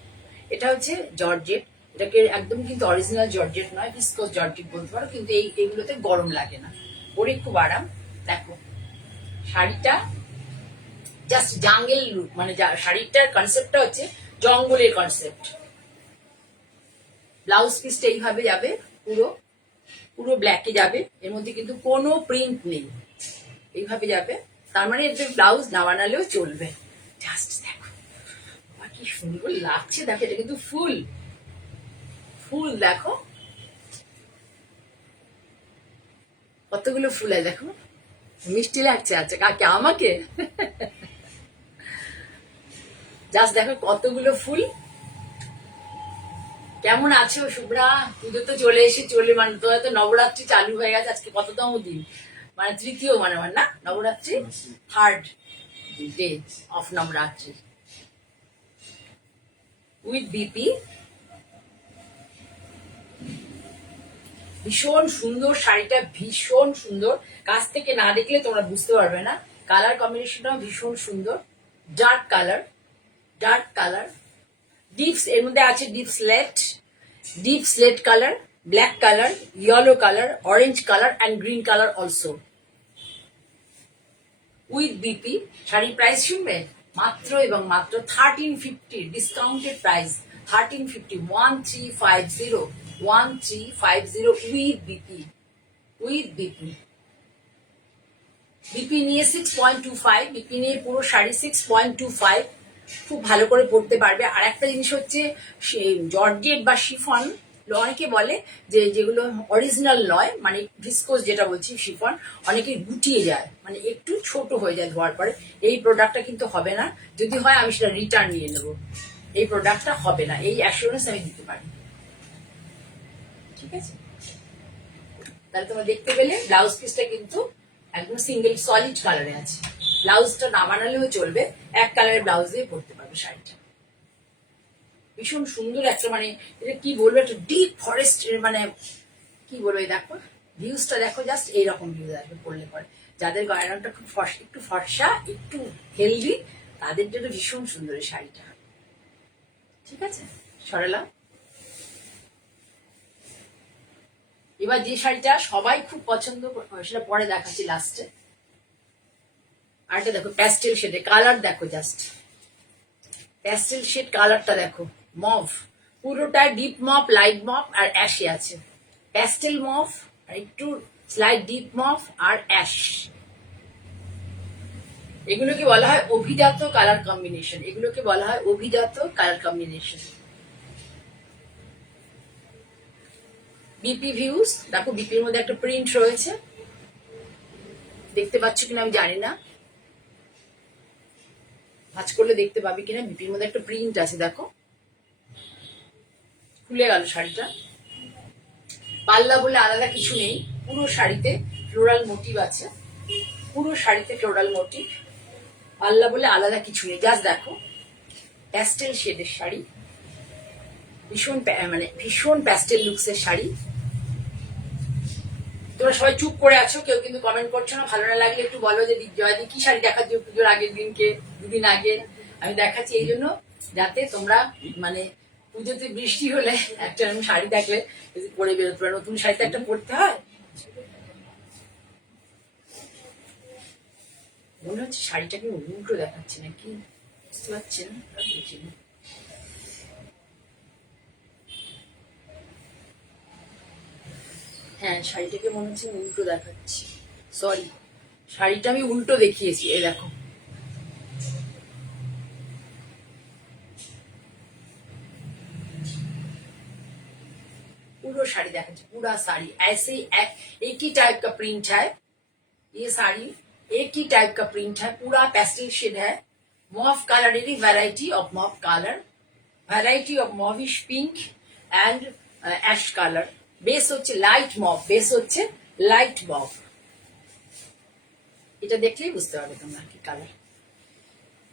এটা হচ্ছে জর্জেট, এটাকে একদম কিন্তু অরিজিনাল জর্জেট নয়, ভিসকোস জর্জেট বলতে পারো, কিন্তু এইগুলোতে গরম লাগে না, পরে খুব আরাম। দেখো শাড়িটা জাস্ট জাঙ্গেল লুক, মানে শাড়িটার কনসেপ্টটা হচ্ছে জঙ্গলের কনসেপ্ট। ব্লাউজ পিসটা এইভাবে যাবে, পুরো পুরো ব্ল্যাকে যাবে, এর মধ্যে কিন্তু কোনো প্রিন্ট নেই, এইভাবে যাবে। তার মানে এর ব্লাউজ না বানালেও চলবে। জাস্ট দেখো কি সুন্দর লাগছে, দেখো এটা কিন্তু ফুল ফুল, দেখো কতগুলো ফুল আছে, দেখো মিষ্টি লাগছে। আচ্ছা কাকে, আমাকে? জাস্ট দেখো কতগুলো ফুল। কেমন আছো শুভ্রা? পুজো তো চলে মানে তো হয়তো নবরাত্রি চালু হয়ে গেছে, আজকে কততম দিন, মানে তৃতীয় মানে না Navratri, third day of Navratri with BP. ভীষণ সুন্দর শাড়িটা, ভীষণ সুন্দর, কাছ থেকে না দেখলে তোমরা বুঝতে পারবে না। কালার কম্বিনেশনটাও ভীষণ সুন্দর, dark colour, dark colour, dips, এর মধ্যে আছে deep slate colour, black colour, yellow colour, orange colour and green colour also with BP. Sari price শুনবে, মাত্র এবং মাত্র 1350, discounted price 1350, 1350 with BP, with BP. BP নিয়ে 6.25, বিপি নিয়ে পুরো শাড়ি 6.25, খুব ভালো করে পরতে পারবে। আর একটা জিনিস হচ্ছে জর্জেট বা শিফন অনেকে বলে যে যেগুলো অরিজিনাল নয়, মানে ভিসকোস যেটা বলছি শিফন, অনেকে গুটিয়ে যায়, মানে একটু ছোট হয়ে যায় ধোয়ার পরে। এই প্রোডাক্টটা কিন্তু হবে না, যদি হয় আমি সেটা রিটার্ন নিয়ে নেবো। এই প্রোডাক্টটা হবে না, এই অ্যাসুরেন্স আমি দিতে পারি। ঠিক আছে, তাহলে তোমরা দেখতে পেলে ব্লাউজ পিসটা কিন্তু একদম সিঙ্গেল সলিড কালারে আছে। ব্লাউজটা না বানালেও চলবে, এক কালারের ব্লাউজ দিয়ে পরতে পারবে শাড়িটা। ভীষণ সুন্দর একটা, মানে এটা কি বলবো, একটা ডিপ ফরেস্ট, মানে কি বলবো, এই দেখো ভিউজটা দেখো, জাস্ট এইরকম ভিউজ আসবে পড়লে পরে। যাদের গায়ের রংটা খুব একটু ফর্সা, একটু হেলদি, তাদের জন্য ভীষণ সুন্দর এই শাড়িটা। ঠিক আছে, সরালাম। এবার যে শাড়িটা সবাই খুব পছন্দ সেটা পরে দেখাচ্ছি লাস্টে। আরেকটা দেখো প্যাস্টেল শেডে, কালার দেখো জাস্ট, প্যাস্টেল শেড কালারটা দেখো, মভ, পুরোটা ডিপ মভ, লাইট মভ আর অ্যাশে আছে। প্যাস্টেল মভ আর একটু স্লাইট ডিপ মভ আর অ্যাশ, এগুলোকে বলা হয় অভিজাত কালার কম্বিনেশন, এগুলোকে বলা হয় অভিজাত কালার কম্বিনেশন। বিপি ভিউজ দেখো, বিপির মধ্যে একটা প্রিন্ট রয়েছে, দেখতে পাচ্ছ কিনা আমি জানি না, ভাঁজ করলে দেখতে পাবি কিনা। বিপির মধ্যে একটা প্রিন্ট আছে দেখো, খুলে গেল শাড়িটা। পাল্লা বলে আলাদা কিছু নেই, পুরো শাড়িতে ফ্লোরাল মোটিভ আছে, পুরো শাড়িতে ফ্লোরাল মোটিভ, পাল্লা বলে আলাদা কিছু নেই। জাস্ট দেখো প্যাস্টেল শেডের শাড়ি, ভীষণ মানে ভীষণ প্যাস্টেল লুকসের শাড়ি। তোমরা সবাই চুপ করে আছো, কেউ কিন্তু কমেন্ট করছো না। ভালো না লাগলে একটু বলো যে জয়দি কি শাড়ি দেখাচ্ছ পুজোর আগের দিনকে, দুদিন আগে। আমি দেখাচ্ছি এই জন্য যাতে তোমরা মানে পুজোতে বৃষ্টি হলে একটা শাড়ি দেখলে পরে বেরোতে পারো, নতুন শাড়িতে একটা পরতে হয়। মনে হচ্ছে শাড়িটাকে উল্টো দেখাচ্ছে নাকি, বুঝতে পারছেন? হ্যাঁ, শাড়িটাকে মনে হচ্ছে উল্টো দেখাচ্ছি, সরি, শাড়িটা আমি উল্টো দেখিয়েছি। এই দেখো, पूरा साड़ी देखा, पूरा साड़ी ऐसे एक ही टाइप का प्रिंट है। ये साड़ी एक ही टाइप का प्रिंट है, पूरा पेस्टल शेड है, mauve colour, variety of mauve colour, variety of mauvish pink and ash colour. Base হচ্ছে লাইট মভ, বেস হচ্ছে লাইট মভ, এটা দেখলেই বুঝতে পারবে তোমরা কি কালার।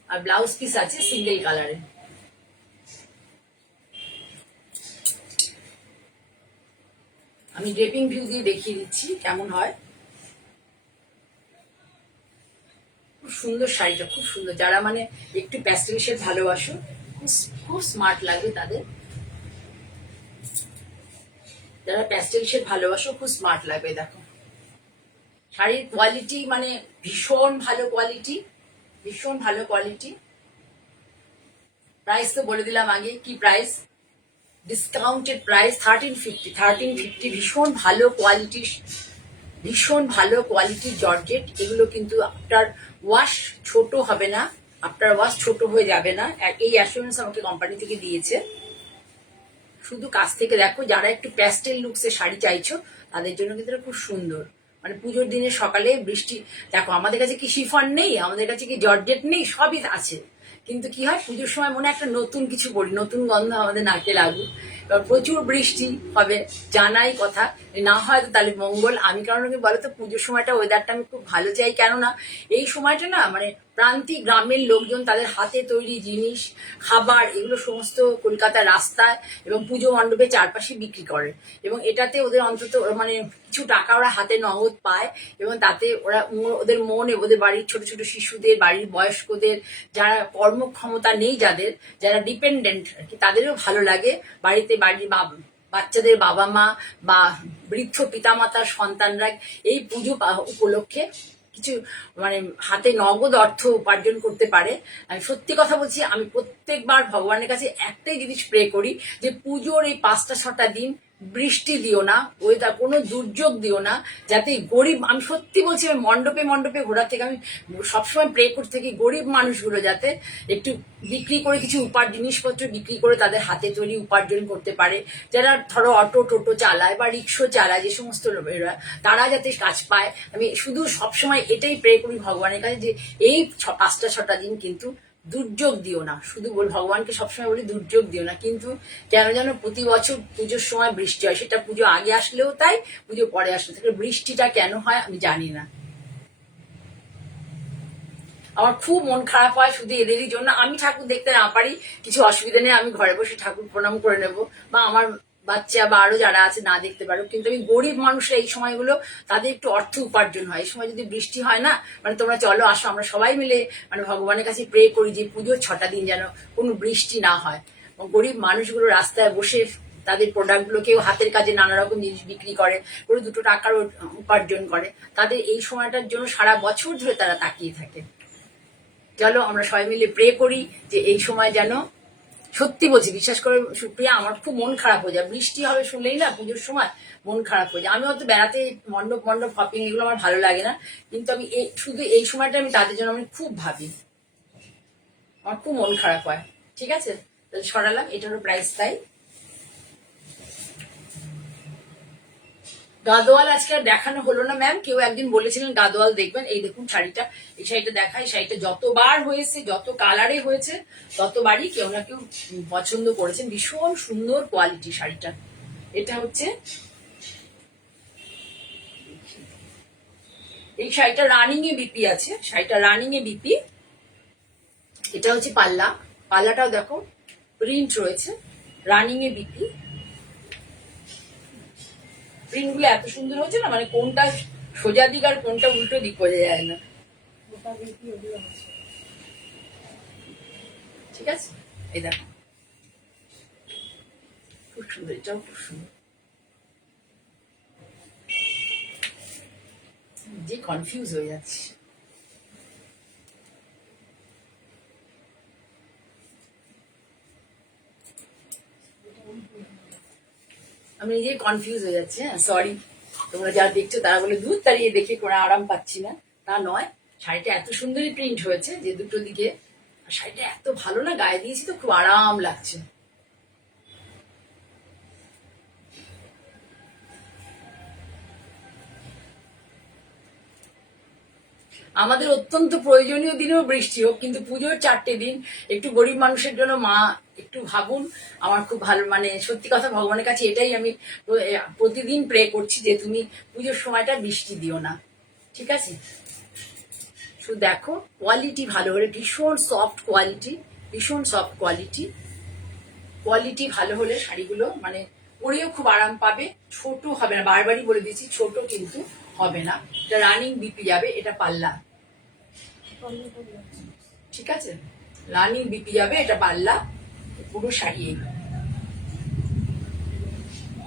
আর ব্লাউজ পিস আছে সিঙ্গেল কালারে। আমি ড্রেপিং ভিউ দিয়ে দেখিয়ে দিচ্ছি কেমন হয়। খুব সুন্দর শাড়িটা, খুব সুন্দর। যারা মানে একটু প্যাস্টেল শেড ভালোবাসো, খুব স্মার্ট লাগবে তাদের। যারা প্যাস্টেল শেড ভালোবাসো খুব স্মার্ট লাগবে। দেখো শাড়ির কোয়ালিটি মানে ভীষণ ভালো কোয়ালিটি, ভীষণ ভালো কোয়ালিটি। প্রাইস তো বলে দিলাম আগে, কি প্রাইস, ডিসকাউন্টেড প্রাইস 1350। ভীষণ ভালো কোয়ালিটির, ভীষণ ভালো কোয়ালিটির জর্জেট। এগুলো কিন্তু আপনার ওয়াশ ছোট হবে না, আপনার ওয়াশ ছোট হয়ে যাবে না, এই অ্যাসুরেন্স আমাকে কোম্পানি থেকে দিয়েছে। শুধু কাছ থেকে দেখো, যারা একটু প্যাস্টেল লুকসের শাড়ি চাইছো তাদের জন্য কিন্তু খুব সুন্দর। মানে পুজোর দিনে সকালে বৃষ্টি, দেখো আমাদের কাছে কি শিফন নেই, আমাদের কাছে কি জর্জেট নেই, সবই আছে। কিন্তু কি হয়, পুজোর সময় মনে একটা নতুন কিছু পড়ি, নতুন গন্ধ আমাদের নাকে লাগুক। এবার প্রচুর বৃষ্টি হবে, জানাই কথা, না হয় তো তাহলে মঙ্গল। আমি কারণ বলো তো, পুজোর সময়টা ওয়েদারটা আমি খুব ভালো চাই, কেননা এই সময়টা না মানে প্রান্তিক গ্রামের লোকজন তাদের হাতে তৈরি জিনিস, খাবার, এগুলো সমস্ত কলকাতার রাস্তায় এবং পুজো মণ্ডপে চারপাশে বিক্রি করে, এবং এটাতে ওদের অন্তত মানে কিছু টাকা ওরা হাতে নগদ পায়, এবং তাতে ওরা ওদের মনে, ওদের বাড়ির ছোট ছোট শিশুদের, বাড়ির বয়স্কদের, যারা কর্মক্ষমতা নেই, যারা ডিপেন্ডেন্ট আর কি, তাদেরও ভালো লাগে। বাড়িতে বাড়ির বাচ্চাদের বাবা মা বা বৃদ্ধ পিতামাতার সন্তানরা এই পুজো উপলক্ষে কিছু মানে হাতে নগদ অর্থ উপার্জন করতে পারে। আমি সত্যি কথা বলছি, আমি প্রত্যেকবার ভগবানের কাছে একটাই জিনিস প্রে করি যে পুজোর এই 5-6টা দিন বৃষ্টি দিও না, ওয়েদার কোনো দুর্যোগ দিও না, যাতে গরিব, আমি সত্যি বলছি, আমি মণ্ডপে মণ্ডপে ঘোরা থেকে আমি সবসময় প্রে করতে থাকি গরিব মানুষগুলো যাতে একটু বিক্রি করে কিছু জিনিসপত্র বিক্রি করে তাদের হাতে তৈরি উপার্জন করতে পারে। যারা ধরো অটো টোটো চালায় বা রিক্সা চালায়, যে সমস্ত লোকেরা, তারা যাতে কাজ পায়। আমি শুধু সবসময় এটাই প্রে করি ভগবানের কাছে যে এই 5-6টা দিন কিন্তু দুর্যোগ দিও না। শুধু ভগবানকে সবসময় বলি দুর্যোগ দিও না, কিন্তু কেন যেন প্রতি বছর পুজোর সময় বৃষ্টি হয়, সেটা পুজো আগে আসলেও তাই, পুজো পরে আসলেও তাই। বৃষ্টিটা কেন হয় আমি জানি না। আমার খুব মন খারাপ হয় শুধু এদেরই জন্য। আমি ঠাকুর দেখতে না পারি, কিছু অসুবিধা নেই, আমি ঘরে বসে ঠাকুর প্রণাম করে নেব, বা আমার বাচ্চা বা আরো যারা আছে না দেখতে পারো, কিন্তু আমি গরিব মানুষরা এই সময়গুলো তাদের একটু অর্থ উপার্জন হয়। এই সময় যদি বৃষ্টি হয় না, মানে তোমরা চলো আসো, আমরা সবাই মিলে মানে ভগবানের কাছে প্রে করি যে পুজোর 6টা দিন যেন কোনো বৃষ্টি না হয়। গরিব মানুষগুলো রাস্তায় বসে তাদের প্রোডাক্টগুলো, কেউ হাতের কাজে নানা রকম জিনিস বিক্রি করে, করে 2 টাকার উপার্জন করে, তাদের এই সময়টার জন্য সারা বছর ধরে তারা তাকিয়ে থাকে। চলো আমরা সবাই মিলে প্রে করি যে এই সময় যেন, সত্যি বলছি, বিশ্বাস করে সুপ্রিয়া, আমার খুব মন খারাপ হয়ে যায় বৃষ্টি হবে শুনলেই না, পুজোর সময় মন খারাপ হয়ে যায়। আমি হয়তো বেড়াতে মণ্ডপ মণ্ডপ শপিং এগুলো আমার ভালো লাগে না, কিন্তু আমি শুধু এই সময়টা আমি তাদের জন্য আমি খুব ভাবি, আমার খুব মন খারাপ হয়। ঠিক আছে, তাহলে সরালাম, এটারও প্রাইস তাই। গাদোয়াল আজকে আর দেখানো হলো না ম্যাম, কেউ একদিন বলেছিলেন গাদোয়াল দেখবেন। এই দেখুন শাড়িটা, এই শাড়িটা দেখাই, শাড়িটা যতবার হয়েছে, যত কালারে হয়েছে, ততবারই কেউ না কেউ পছন্দ করেছেন। ভীষণ সুন্দর কোয়ালিটি শাড়িটা। এটা হচ্ছে, এই শাড়িটা রানিং এ বিপি আছে, শাড়িটা রানিং এ বিপি। এটা হচ্ছে পাল্লা, পাল্লাটাও দেখো প্রিন্ট রয়েছে, রানিং এ বিপি। প্রিন্ট গুলো এত সুন্দর হচ্ছে না, মানে কোনটা সোজা দিক আর কোনটা উল্টো দিক বোঝা যায় না। ঠিক আছে, এই দেখো খুব সুন্দর, এটাও খুব সুন্দর। যে কনফিউজ হয়ে যাচ্ছে, আমি নিজে কনফিউজ হয়ে যাচ্ছি। হ্যাঁ সরি, তোমরা যারা দেখছো তারা বলে দুধ তাড়িয়ে দেখে কোনো আরাম পাচ্ছি না, তা নয়। শাড়িটা এত সুন্দরই প্রিন্ট হয়েছে যে দুটো দিকে, শাড়িটা এত ভালো না, গায়ে দিয়েছি তো খুব আরাম লাগছে। আমাদের অত্যন্ত প্রয়োজনীয় দিনেও বৃষ্টি হোক, কিন্তু পুজোর 4টে দিন একটু গরিব মানুষের জন্য মা একটু ভাবুন। আমার খুব ভালো, মানে সত্যি কথা ভগবানের কাছে এটাই আমি প্রতিদিন প্রে করছি যে তুমি পুজোর সময়টা বৃষ্টি দিও না। ঠিক আছে, শুধু দেখো কোয়ালিটি ভালো হলে, ভীষণ সফট কোয়ালিটি, ভীষণ সফট কোয়ালিটি, কোয়ালিটি ভালো হলে শাড়িগুলো মানে পরেও খুব আরাম পাবে। ছোট হবে না, বারবারই বলে দিচ্ছি, ছোট কিন্তু হবে না। এটা রানিং বিপি যাবে, এটা পাল্লা। ঠিক আছে, রানিং বিপি যাবে, এটা পাল্লা, পুরো শাড়ি।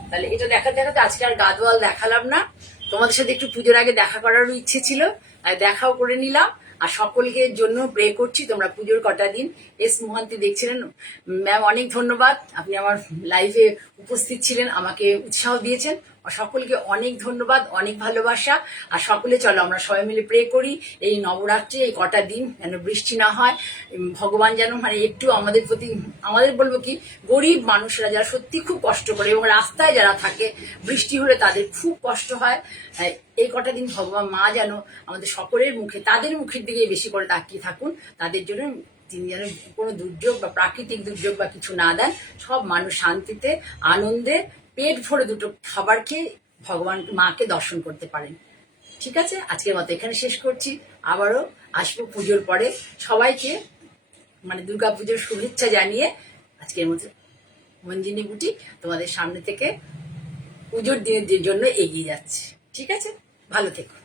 তাহলে এটা দেখাতে দেখাতে আজকে আর গাদোয়াল দেখালাম না, তোমাদের সাথে একটু পুজোর আগে দেখা করারও ইচ্ছে ছিল, দেখাও করে নিলাম। আর সকলকে জন্য প্রে করছি তোমরা পুজোর কটা দিন। এস মোহান্তি দেখছিলেন ম্যাম, অনেক ধন্যবাদ, আপনি আমার লাইভে উপস্থিত ছিলেন, আমাকে উৎসাহ দিয়েছেন। সকলকে অনেক ধন্যবাদ, অনেক ভালোবাসা। আর সকলে চলো আমরা সবাই মিলে প্রে করি এই নবরাত্রি, এই কটা দিন যেন বৃষ্টি না হয়, ভগবান যেন মানে একটু আমাদের প্রতি, আমাদের বলবো কি, গরিব মানুষরা যারা সত্যি খুব কষ্ট করে এবং রাস্তায় যারা থাকে, বৃষ্টি হলে তাদের খুব কষ্ট হয়, এই কটা দিন ভগবান মা যেন আমাদের সকলের মুখে, তাদের মুখের দিকে বেশি করে তাকিয়ে থাকুন, তাদের জন্য তিনি যেন কোনো দুর্যোগ বা প্রাকৃতিক দুর্যোগ বা কিছু না দেন, সব মানুষ শান্তিতে আনন্দে পেট ভরে দুটো খাবার খেয়ে ভগবান মাকে দর্শন করতে পারেন। ঠিক আছে, আজকের মতো এখানে শেষ করছি, আবারও আসবো পুজোর পরে। সবাইকে মানে দুর্গাপুজোর শুভেচ্ছা জানিয়ে আজকের মতো মঞ্জিনী বুটি তোমাদের সামনে থেকে পুজোর দিনের জন্য এগিয়ে যাচ্ছে। ঠিক আছে, ভালো থেকো।